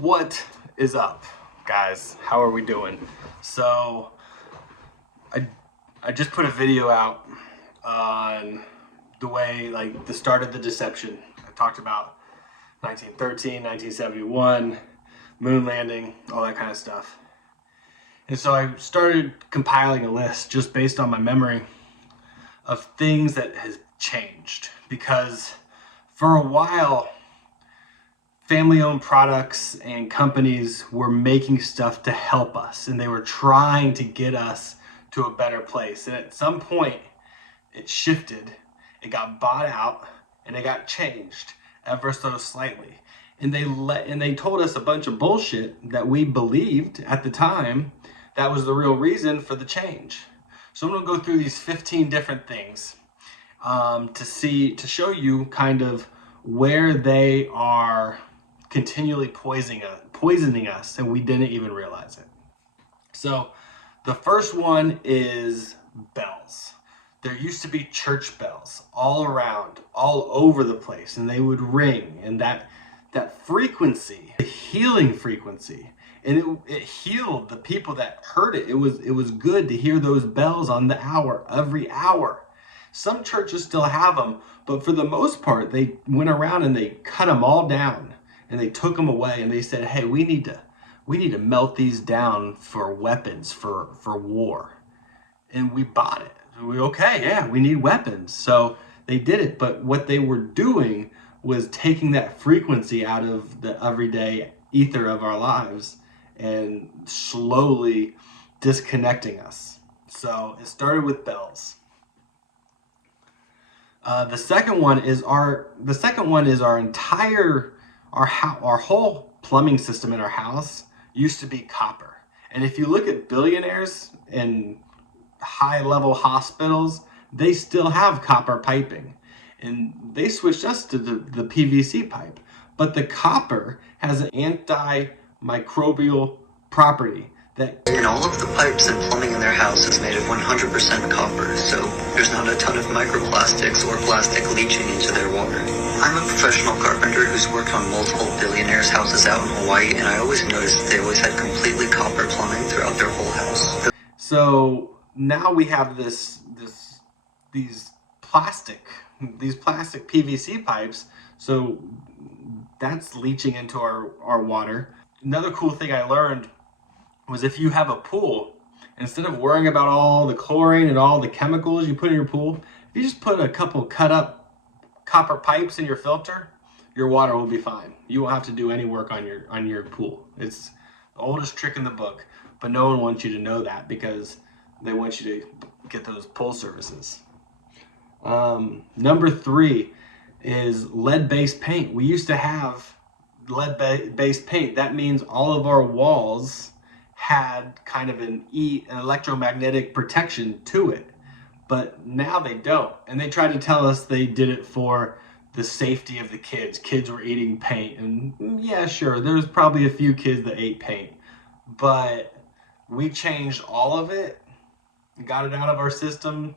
What is up, guys? How are we doing? So I just put a video out on the way, like, the start of the deception. I talked about 1913, 1971, moon landing, all that kind of stuff. And so I started compiling a list just based on my memory of things that has changed, because for a while family-owned products and companies were making stuff to help us, and they were trying to get us to a better place. And at some point it shifted, it got bought out, and it got changed ever so slightly. And they told us a bunch of bullshit that we believed at the time that was the real reason for the change. So I'm gonna go through these 15 different things to show you kind of where they are continually poisoning us, and we didn't even realize it. So the first one is bells. There used to be church bells all around, all over the place, and they would ring, and that frequency, the healing frequency, and it healed the people that heard it. It was good to hear those bells on the hour, every hour. Some churches still have them, but for the most part, they went around and they cut them all down, and they took them away, and they said, hey, we need to melt these down for weapons, for war. And we bought it. Okay, yeah, we need weapons. So they did it. But what they were doing was taking that frequency out of the everyday ether of our lives and slowly disconnecting us. So it started with bells. The second one is our whole plumbing system in our house used to be copper. And if you look at billionaires and high-level hospitals, they still have copper piping. And they switched us to the PVC pipe. But the copper has an antimicrobial property that... And all of the pipes and plumbing in their house is made of 100% copper, so there's not a ton of microplastics or plastic leaching into their water. I'm a professional carpenter who's worked on multiple billionaires' houses out in Hawaii, and I always noticed that they always had completely copper plumbing throughout their whole house. So now we have these plastic PVC pipes, so that's leaching into our water. Another cool thing I learned was, if you have a pool, instead of worrying about all the chlorine and all the chemicals you put in your pool, if you just put a couple cut up copper pipes in your filter, your water will be fine. You won't have to do any work on your pool. It's the oldest trick in the book, but no one wants you to know that because they want you to get those pool services. Number 3 is lead-based paint. We used to have lead-based paint. That means all of our walls had kind of an electromagnetic protection to it, but now they don't. And they tried to tell us they did it for the safety of the kids. Kids were eating paint, and yeah, sure, there's probably a few kids that ate paint, but we changed all of it, got it out of our system,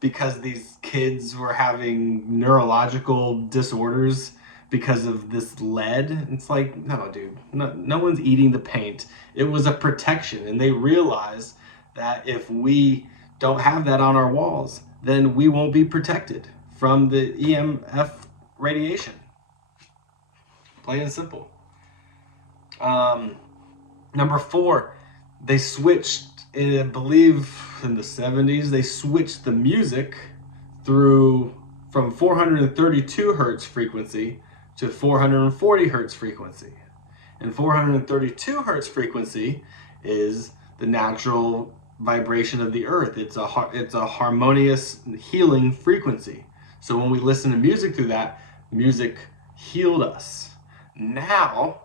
because these kids were having neurological disorders because of this lead. It's like, no, dude, no one's eating the paint. It was a protection, and they realized that if we don't have that on our walls, then we won't be protected from the EMF radiation. Plain and simple. Number 4, they switched, I believe in the 70s, they switched the music from 432 hertz frequency to 440 hertz frequency. And 432 hertz frequency is the natural vibration of the earth. It's a harmonious healing frequency. So when we listen to music through that, music healed us. Now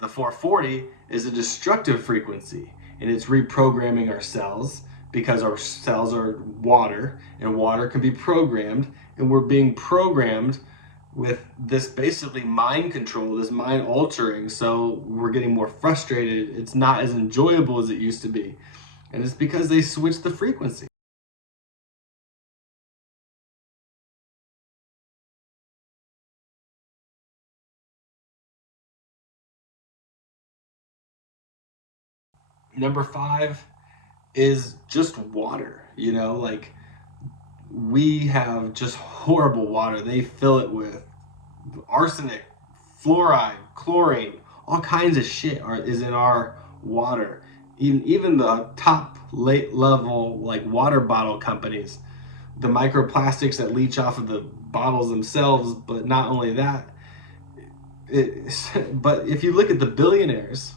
the 440 is a destructive frequency, and it's reprogramming our cells, because our cells are water, and water can be programmed, and we're being programmed with this basically mind control, this mind altering. So we're getting more frustrated. It's not as enjoyable as it used to be, and it's because they switched the frequency. Number 5 is just water. You know, like we have just horrible water. They fill it with arsenic, fluoride, chlorine, all kinds of shit is in our water. Even the top late level like water bottle companies, the microplastics that leach off of the bottles themselves. But not only that, but if you look at the billionaires,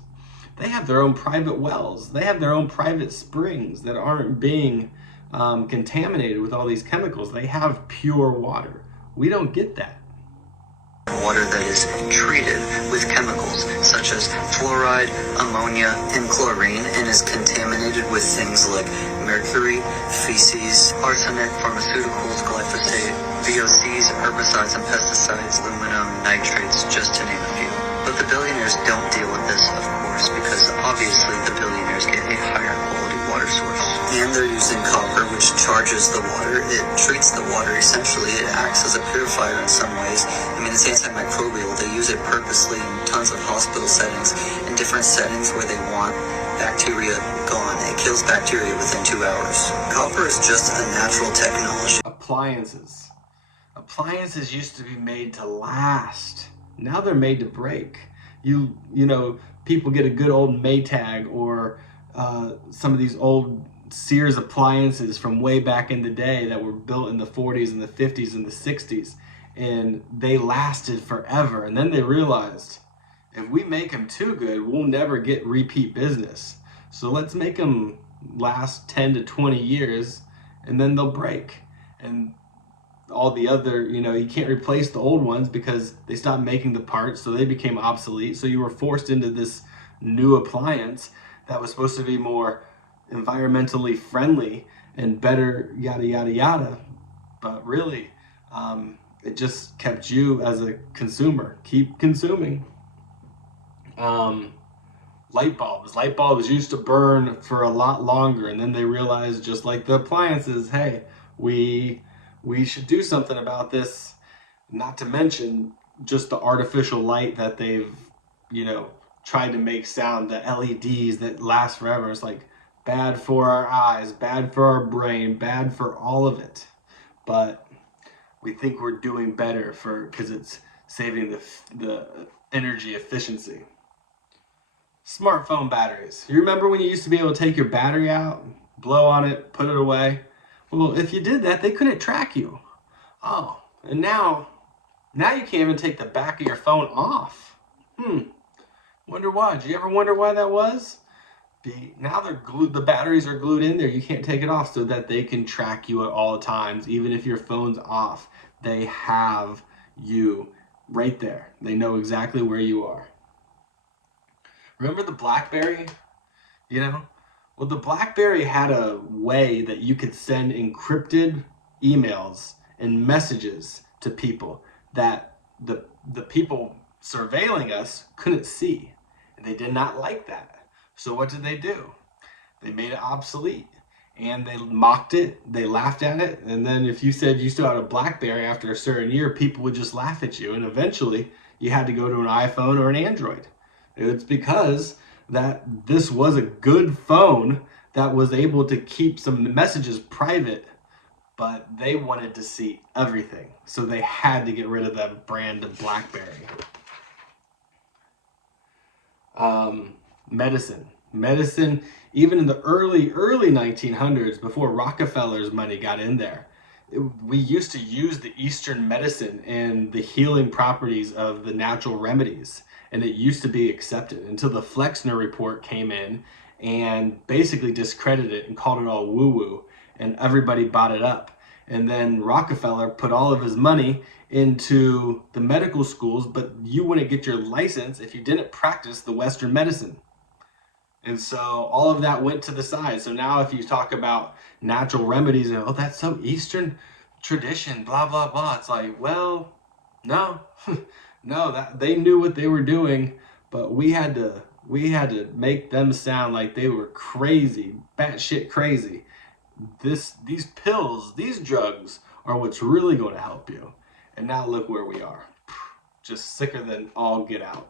they have their own private wells. They have their own private springs that aren't being contaminated with all these chemicals. They have pure water. We don't get that. Water that is treated with chemicals such as fluoride, ammonia, and chlorine, and is contaminated with things like mercury, feces, arsenic, pharmaceuticals, glyphosate, VOCs, herbicides and pesticides, aluminum, nitrates, just to name a few. But the billionaires don't deal with this, of course, because obviously the billionaires get a higher quality water source. And they're using copper, which charges the water. It treats the water, essentially. It acts as a purifier in some ways. I mean, it's antimicrobial. They use it purposely in tons of hospital settings, in different settings where they want bacteria gone. It kills bacteria within 2 hours. Copper is just a natural technology. Appliances. Appliances used to be made to last. Now they're made to break. You know, people get a good old Maytag or some of these old Sears appliances from way back in the day that were built in the 40s and the 50s and the 60s, and they lasted forever. And then they realized, if we make them too good, we'll never get repeat business. So let's make them last 10 to 20 years, and then they'll break. And all the other, you can't replace the old ones because they stopped making the parts, so they became obsolete. So you were forced into this new appliance that was supposed to be more environmentally friendly and better, yada yada yada. But really, it just kept you as a consumer keep consuming. Light bulbs used to burn for a lot longer, and then they realized, just like the appliances, hey, we should do something about this. Not to mention just the artificial light that they've, tried to make sound, the LEDs that last forever. It's like bad for our eyes, bad for our brain, bad for all of it. But we think we're doing better because it's saving the energy efficiency. Smartphone batteries. You remember when you used to be able to take your battery out, blow on it, put it away? Well, if you did that, they couldn't track you. Oh, and now you can't even take the back of your phone off. Wonder why. Did you ever wonder why that was? Now they're glued, the batteries are glued in there. You can't take it off so that they can track you at all times. Even if your phone's off, they have you right there. They know exactly where you are. Remember the BlackBerry? Well, the BlackBerry had a way that you could send encrypted emails and messages to people that the people surveilling us couldn't see. And they did not like that. So what did they do? They made it obsolete. And they mocked it, they laughed at it, and then if you said you still had a BlackBerry after a certain year, people would just laugh at you, and eventually you had to go to an iPhone or an Android. It's because that this was a good phone that was able to keep some messages private, but they wanted to see everything. So they had to get rid of that brand of BlackBerry. Medicine, even in the early 1900s, before Rockefeller's money got in there, we used to use the Eastern medicine and the healing properties of the natural remedies. And it used to be accepted until the Flexner report came in and basically discredited it and called it all woo-woo, and everybody bought it up. And then Rockefeller put all of his money into the medical schools, but you wouldn't get your license if you didn't practice the Western medicine. And so all of that went to the side. So now if you talk about natural remedies, and oh, that's so Eastern tradition, blah, blah, blah. It's like, well, no. No, that they knew what they were doing, but we had to make them sound like they were crazy, batshit crazy. These pills, these drugs are what's really going to help you. And now look where we are. Just sicker than all get out.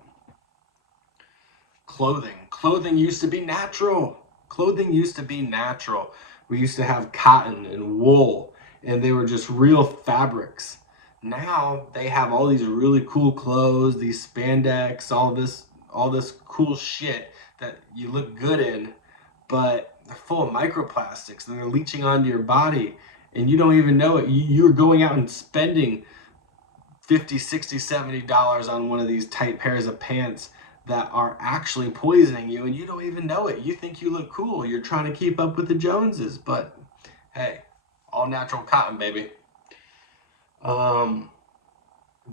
Clothing used to be natural. Clothing used to be natural. We used to have cotton and wool, and they were just real fabrics. Now they have all these really cool clothes, these spandex, all this cool shit that you look good in, but they're full of microplastics and they're leaching onto your body and you don't even know it. You're going out and spending 50, 60, $70 on one of these tight pairs of pants that are actually poisoning you and you don't even know it. You think you look cool. You're trying to keep up with the Joneses, but hey, all natural cotton, baby.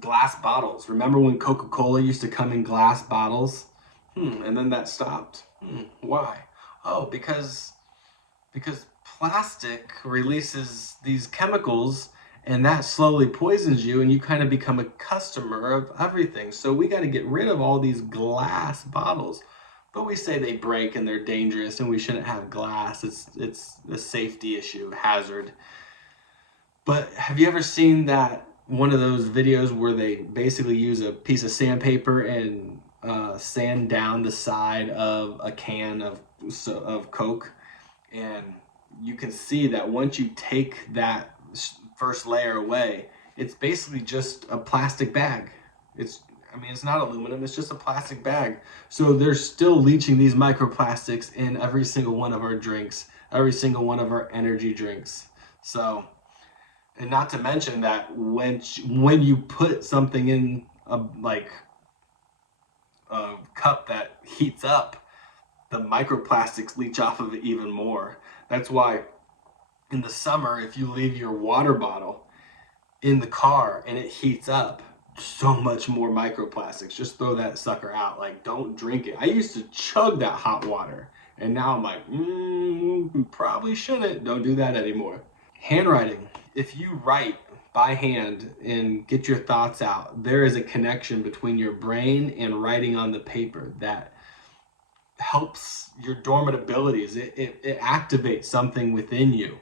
Glass bottles. Remember when Coca-Cola used to come in glass bottles? And then that stopped. Why? Oh, because plastic releases these chemicals and that slowly poisons you and you kind of become a customer of everything. So we got to get rid of all these glass bottles. But we say they break and they're dangerous and we shouldn't have glass. It's a safety issue, hazard. But have you ever seen that one of those videos where they basically use a piece of sandpaper and sand down the side of a can of Coke, and you can see that once you take that first layer away, it's basically just a plastic bag. It's not aluminum, it's just a plastic bag. So they're still leaching these microplastics in every single one of our drinks, every single one of our energy drinks. So, and not to mention that when you put something in a cup that heats up, the microplastics leach off of it even more. That's why in the summer, if you leave your water bottle in the car and it heats up, so much more microplastics. Just throw that sucker out. Like, don't drink it. I used to chug that hot water, and now I'm like, probably shouldn't. Don't do that anymore. Handwriting. If you write by hand and get your thoughts out, there is a connection between your brain and writing on the paper that helps your dormant abilities. It activates something within you,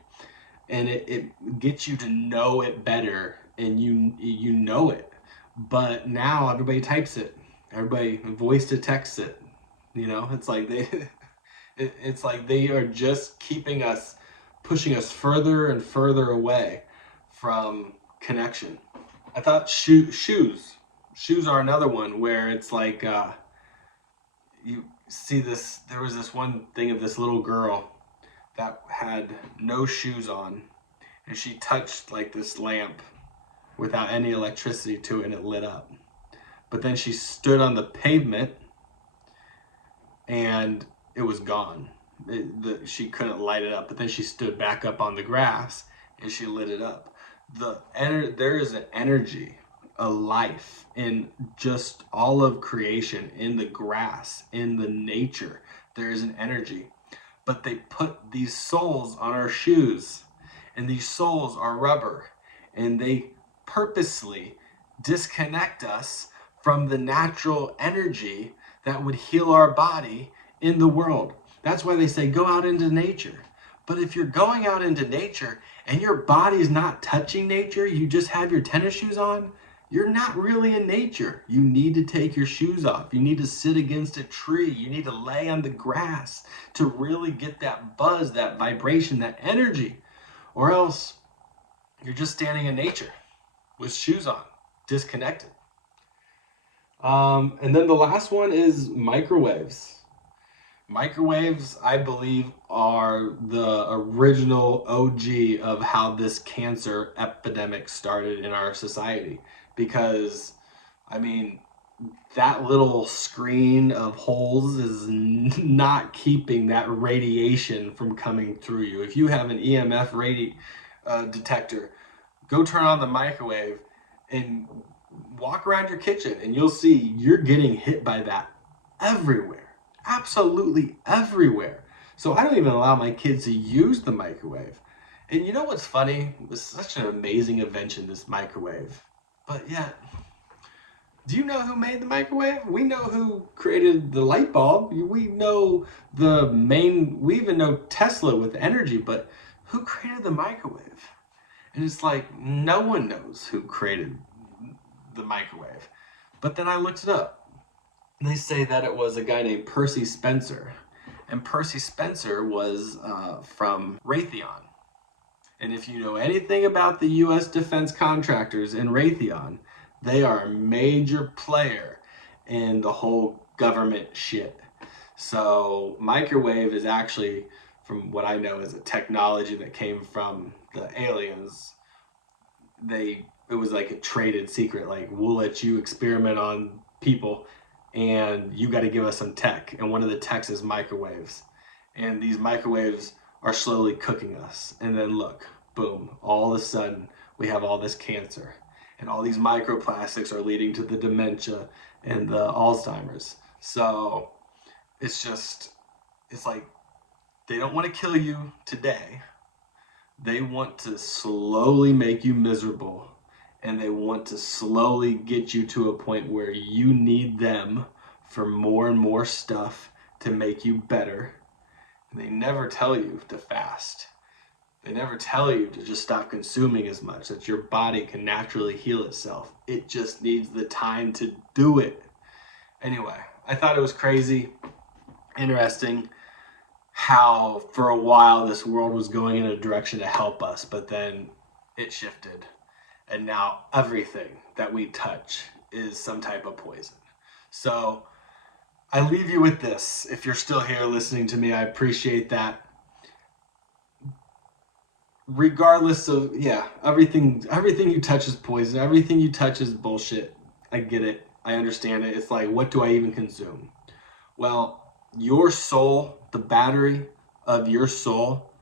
and it gets you to know it better, and you know it. But now everybody types it. Everybody voice to text it. It's like it's like they are just pushing us further and further away from connection. I thought shoes are another one where it's like you see this. There was this one thing of this little girl that had no shoes on, and she touched like this lamp without any electricity to it, and it lit up. But then she stood on the pavement and it was gone. She couldn't light it up, but then she stood back up on the grass and she lit it up. There is an energy, a life in just all of creation, in the grass, in the nature. There is an energy. But they put these soles on our shoes, and these soles are rubber, and they purposely disconnect us from the natural energy that would heal our body in the world. That's why they say go out into nature. But if you're going out into nature and your body's not touching nature, you just have your tennis shoes on, you're not really in nature. You need to take your shoes off. You need to sit against a tree. You need to lay on the grass to really get that buzz, that vibration, that energy. Or else you're just standing in nature with shoes on, disconnected. And then the last one is microwaves. Microwaves, I believe, are the original OG of how this cancer epidemic started in our society. Because, that little screen of holes is not keeping that radiation from coming through you. If you have an EMF detector, go turn on the microwave and walk around your kitchen and you'll see you're getting hit by that everywhere. Absolutely everywhere. So I don't even allow my kids to use the microwave. And you know what's funny? It was such an amazing invention, this microwave. But yeah, do you know who made the microwave? We know who created the light bulb. We know we even know Tesla with energy, but who created the microwave? And it's like, no one knows who created the microwave. But then I looked it up. And they say that it was a guy named Percy Spencer. And Percy Spencer was from Raytheon. And if you know anything about the U.S. defense contractors in Raytheon, they are a major player in the whole government shit. So microwave is actually, from what I know, is a technology that came from the aliens. It was like a traded secret, like we'll let you experiment on people and you got to give us some tech, and one of the techs is microwaves, and these microwaves are slowly cooking us. And then look, boom, all of a sudden we have all this cancer, and all these microplastics are leading to the dementia and the Alzheimer's. So it's like they don't want to kill you today. They want to slowly make you miserable, and they want to slowly get you to a point where you need them for more and more stuff to make you better. And they never tell you to fast. They never tell you to just stop consuming as much, that your body can naturally heal itself. It just needs the time to do it. Anyway, I thought it was crazy, interesting, how for a while this world was going in a direction to help us, but then it shifted. And now everything that we touch is some type of poison. So I leave you with this. If you're still here listening to me, I appreciate that. Regardless of, everything you touch is poison. Everything you touch is bullshit. I get it. I understand it. It's like, what do I even consume? Well, your soul, the battery of your soul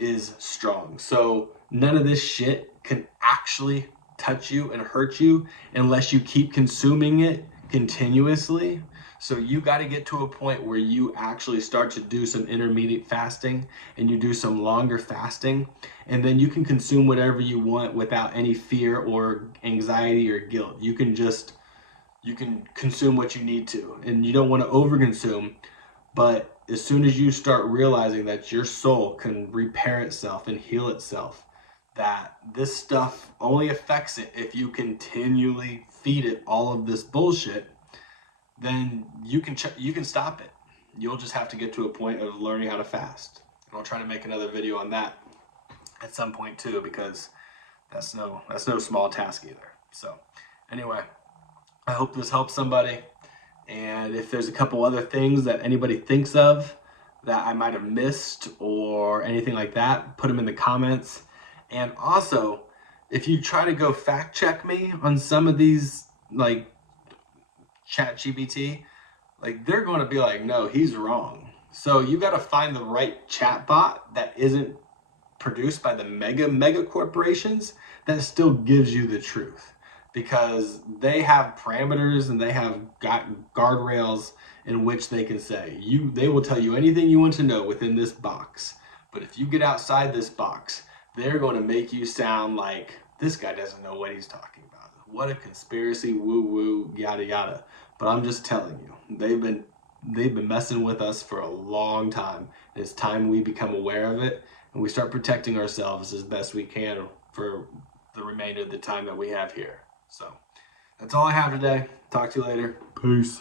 is strong. So none of this shit can actually touch you and hurt you unless you keep consuming it continuously. So you got to get to a point where you actually start to do some intermediate fasting and you do some longer fasting, and then you can consume whatever you want without any fear or anxiety or guilt. You can consume what you need to, and you don't want to overconsume. But as soon as you start realizing that your soul can repair itself and heal itself, that this stuff only affects it if you continually feed it all of this bullshit, then you can stop it. You'll just have to get to a point of learning how to fast. And I'll try to make another video on that at some point too, because that's no small task either. So anyway, I hope this helps somebody. And if there's a couple other things that anybody thinks of that I might have missed or anything like that, put them in the comments. And also, if you try to go fact check me on some of these, like ChatGPT, like they're going to be like, no, he's wrong. So you got to find the right chat bot that isn't produced by the mega corporations that still gives you the truth. Because they have parameters and they have guardrails in which they can say, they will tell you anything you want to know within this box. But if you get outside this box, they're going to make you sound like this guy doesn't know what he's talking about. What a conspiracy, woo, yada, yada. But I'm just telling you, they've been messing with us for a long time. And it's time we become aware of it and we start protecting ourselves as best we can for the remainder of the time that we have here. So that's all I have today. Talk to you later. Peace.